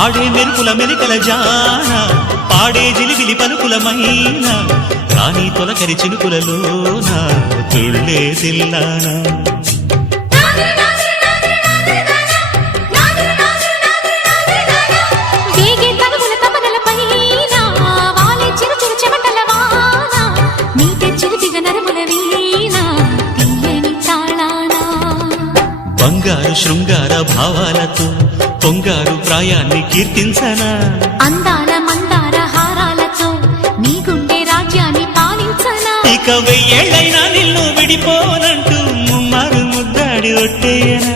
ఆడే మెరుపుల మెలికల జాన పాడే జిలిబిలి పలుకుల మైన రాణి తొలకరి చినుకులలోన తుళ్ళే తిల్లానా బంగారు శృంగార భావాలతో పొంగారు ప్రాయాన్ని కీర్తించనా అందాల మందార హారాలతో నీ గుండె రాజ్యాన్ని పాలించనా ఇక 1000 ఏళ్ళైనా నిన్ను విడిపోనంటూ ముమ్మారు ముద్దాడి ఒట్టేయనా